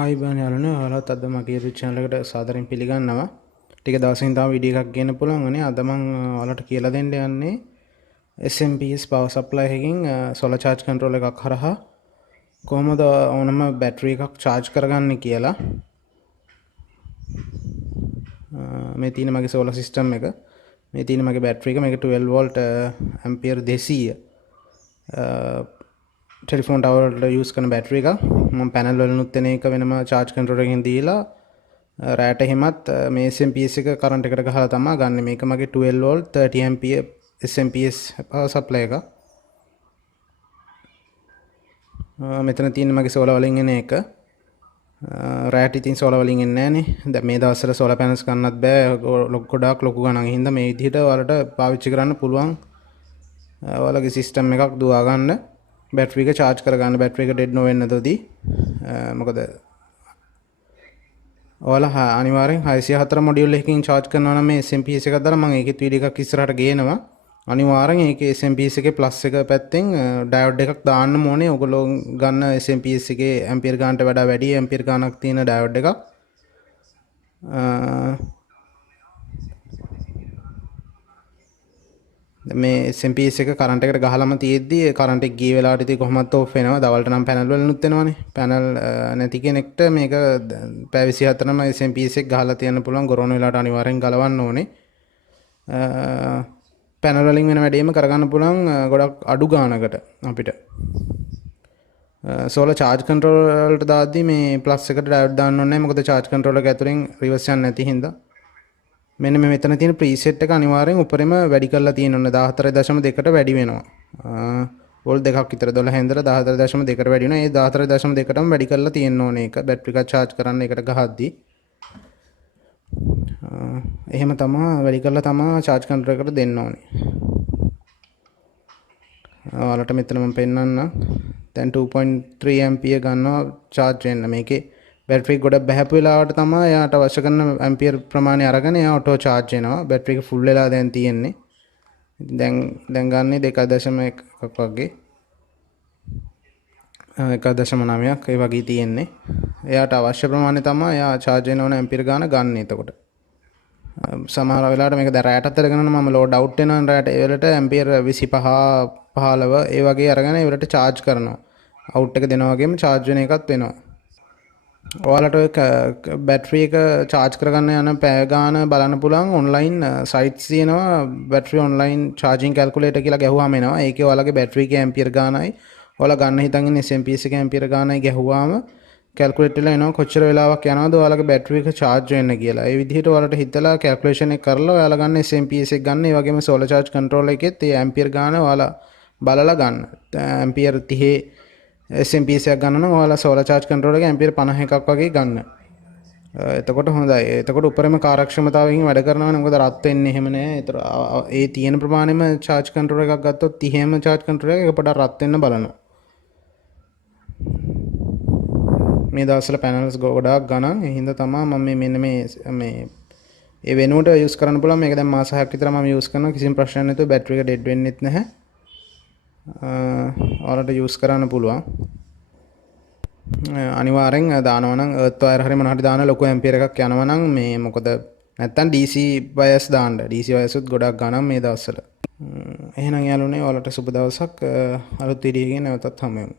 ආයිබාන යාළුවනේ ඔයාලත් අද මගේ YouTube channel එකට සාදරයෙන් පිළිගන්නවා. ටික දවසකින් තව වීඩියෝ එකක් ගේන්න පුළුවන් වනේ. අද මම ඔයාලට කියලා දෙන්න යන්නේ SMPS power supply එකකින් solar charge control එකක් හරහා කොහොමද ඕනම බැටරි එකක් charge කරගන්නේ කියලා. මේ තියෙන මගේ solar system එක. මේ තියෙන මගේ බැටරි එක. මේක 12 volt ampere 200 ටෙලිෆෝන් ටවර් වලට යූස් කරන බැටරි එකක්. මම පැනල් වලිනුත් එන එක වෙනම charge controller එකකින් දීලා රෑට එහෙමත් මේ SMPS එක කරන්ට් එකට ගහලා තමයි ගන්න. මේක මගේ 12 volt 30 ampere SMPS power supply එක. මෙතන තියෙන මගේ solar වලින් එන එක. රෑට ඉතින් solar වලින් එන්නේ නැහනේ. දැන් මේ දවස්වල solar panels ගන්නත් බෑ. ගොඩාක් ලොකු ගණන්. ඒ හින්දා මේ විදිහට ඔයාලට පාවිච්චි කරන්න පුළුවන්. ඔයාලගේ system එකක් දුවා ගන්න. බැටරි එක charge කරගන්න. බැටරි එක dead නොවෙන්න දොදී. මොකද ඔයාලා අනිවාර්යෙන් 604 මොඩියුල් එකකින් charge කරනවා නම් මේ SMPS එකක් දාලා මම ඒකෙත් වීඩියෝ එකක් ඉස්සරහට ගේනවා. අනිවාර්යෙන් ඒකේ SMPS එකේ plus එක පැත්තෙන් diode එකක් දාන්න ඕනේ. ඔයගොල්ලෝ ගන්න SMPS එකේ ampere ගානට වඩා වැඩි ampere ගානක් තියෙන diode එකක්. මේ SMPS එක කරන්ට් එකට ගහලම තියෙද්දි කරන්ට් එක ගිය වෙලාවට ඉතින් කොහොමවත් ඔෆ් වෙනවා. දවල්ට නම් පැනල් වලිනුත් එනවනේ. පැනල් නැති කෙනෙක්ට මේක පැය 24ම SMPS එක ගහලා තියන්න පුළුවන්. ගොරෝන වෙලාවට අනිවාර්යෙන් ගලවන්න ඕනේ. පැනල් වලින් වෙන වැඩේම කරගන්න පුළුවන් ගොඩක් අඩු ගානකට අපිට. solar charge controller වලට දාද්දි මේ plus එකට diode දාන්න ඕනේ නැහැ. මොකද charge controller එක ඇතුලෙන් reverse යන්නේ නැති හින්දා. මෙන්න මේ මෙතන තියෙන preset එක අනිවාර්යෙන් උඩරෙම වැඩි කරලා තියෙන්න ඕනේ 14.2ට වැඩි වෙනවා. වෝල්ට් දෙකක් විතර 12 ඉඳලා 14.2ට වැඩි වෙනවා. ඒ 14.2ටම වැඩි කරලා තියෙන්න ඕනේ ඒක බැටරි එක charge කරන්න එකට ගහද්දි. එහෙම තමයි වැඩි කරලා තමයි charge controller එකට දෙන්න ඕනේ. ඔයාලට මෙතන මම පෙන්නන්නම්. දැන් 2.3 ampere ගන්නවා charge වෙන්න. මේකේ බැටරි ගොඩක් බහැපු වෙලාවට තමයි එයාට අවශ්‍ය කරන ඇම්පියර් ප්‍රමාණය අරගෙන එයා ඔටෝ charge වෙනවා. බැටරි එක ෆුල් වෙලා දැන් තියෙන්නේ. දැන් ගන්නේ 2.1ක් වගේ. 1.9ක් ඒ වගේ තියෙන්නේ. එයාට අවශ්‍ය ප්‍රමාණය තමයි එයා charge වෙන ඕන ඇම්පියර් ගාන ගන්න. එතකොට සමහර වෙලාවට මේක දැන් රෑටත් අරගෙන මම load out වෙනවා රෑට ඒ වෙලට ඇම්පියර් 25 15 ඒ වගේ අරගෙන ඒ වෙලට charge කරනවා. out එක දෙනවා වගේම charge වෙන එකත් වෙනවා. ඔයාලට ඔය බැටරි එක charge කරගන්න යන පැය ගාන බලන්න පුළුවන් online sites තියෙනවා. battery online charging calculator කියලා ගැහුවාම එනවා. ඒකේ ඔයාලගේ බැටරි එකේ ඇම්පියර් ගානයි ඔයාලා ගන්න හිතන් ඉන්නේ SMPS එකේ ඇම්පියර් ගානයි ගැහුවාම calculate වෙලා එනවා කොච්චර වෙලාවක් යනවද ඔයාලගේ බැටරි එක charge වෙන්න කියලා. ඒ විදිහට ඔයාලට හිතලා calculation එක කරලා ඔයාලා ගන්න SMPS එක ගන්න. ඒ වගේම solar charge controller එකෙත් ඒ ඇම්පියර් ගාන ඔයාලා බලලා ගන්න. ඇම්පියර් 30 SMPS එකක් ගන්න නම් ඔයාලා solar charge controller එකේ ඇම්පියර් 51ක් වගේ ගන්න. එතකොට හොඳයි. එතකොට උඩරම කාර්යක්ෂමතාවයෙන් වැඩ කරනවා නේ. මොකද රත් වෙන්නේ එහෙම නෑ. ඒතර ඒ තියෙන ප්‍රමාණයම charge controller එකක් ගත්තොත් 30ම charge controller එක පොඩක් රත් වෙන්න බලනවා. මේ දවස්වල panels ගොඩාක් ගණන්. ඒ හින්දා තමයි මම මෙන්න මේ ඒ වෙනුවට use කරන්න පුළුවන්. මේක දැන් මාස 6ක් විතර මම use කරනවා. කිසිම ප්‍රශ්නයක් නැතුව බැටරි එක dead වෙන්නෙත් නැහැ. ඔයාලට use කරන්න පුළුවන්. අනිවාර්යෙන් දානවා නම් earth wire හරි මොනවා හරි දාන ලොකු ඇම්පියර් එකක් යනවා නම් මේ මොකද නැත්තම් DC bias දාන්න. DC bias උත් ගොඩක් ගණන් මේ දවස්වල. එහෙනම් යාළුවනේ ඔයාලට සුබ දවසක්. අලුත් වීඩියෝ එකකින් නැවතත් හමු වෙමු.